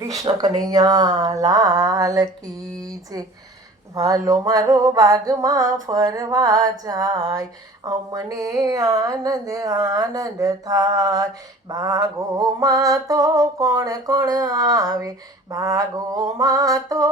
કૃષ્ણ કનૈયા લાલ કી જય. વાલો મારો બાગમાં ફરવા જાય, અમને આનંદ આનંદ થાય. બાગોમાં તો કોણ કોણ આવે, બાગોમાં તો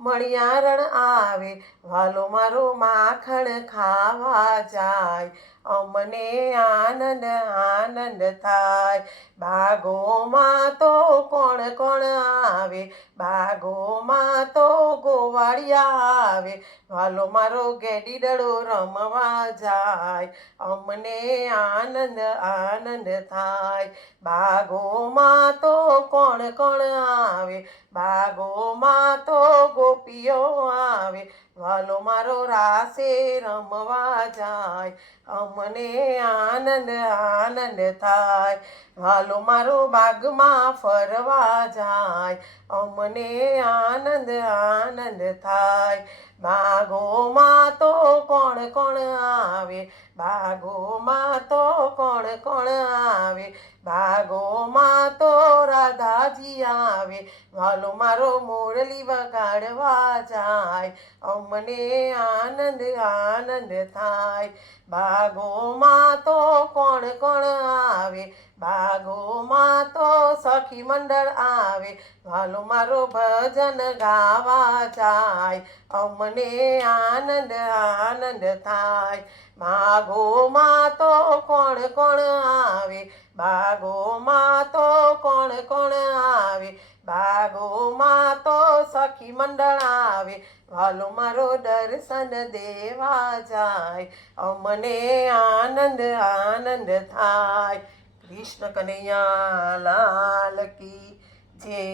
મણિયારણ આવે. વાલો મારો માખણ ખાવા જાય, અમને આનંદ આનંદ થાય. બાગોમાં તો કોણ કોણ આવે, બાગોમાં તો ગોવાળિયા આવે. વાલો મારો ગેડીડળો રમવા જાય, અમને આનંદ આનંદ થાય. બાગોમાં તો કોણ કોણ આવે, બાગોમાં તો ગોપીઓ આવે. વાલો મારો રાસે રમવા જાય, અમને આનંદ આનંદ થાય. વાલો મારો બાગમાં ફરવા જાય, અમને આનંદ આનંદ થાય. બાગોમાં તો કોણ કોણ આવે, બાગોમાં તો કોણ કોણ આવે. બાગોમાં તો રાધાજી આવે. વાલો મારો મોરલી વગાડવા જાય, અમને આનંદ આનંદ થાય. બાગોમાં તો કોણ કોણ આવે, બાગોમાં તો સખી મંડળ આવે. વાલો મારો ભજન ગાવા જાય, અમને આનંદ આનંદ થાય. બાગોમાં તો કોણ કોણ આવે, બાગોમાં તો કોણ કોણ આવે. બાગોમાં તો સખી મંડળ આવે. વાલો મારો દર્શન દેવા જાય, અમને આનંદ આનંદ થાય. કૃષ્ણ કનૈયા લાલ કી જય.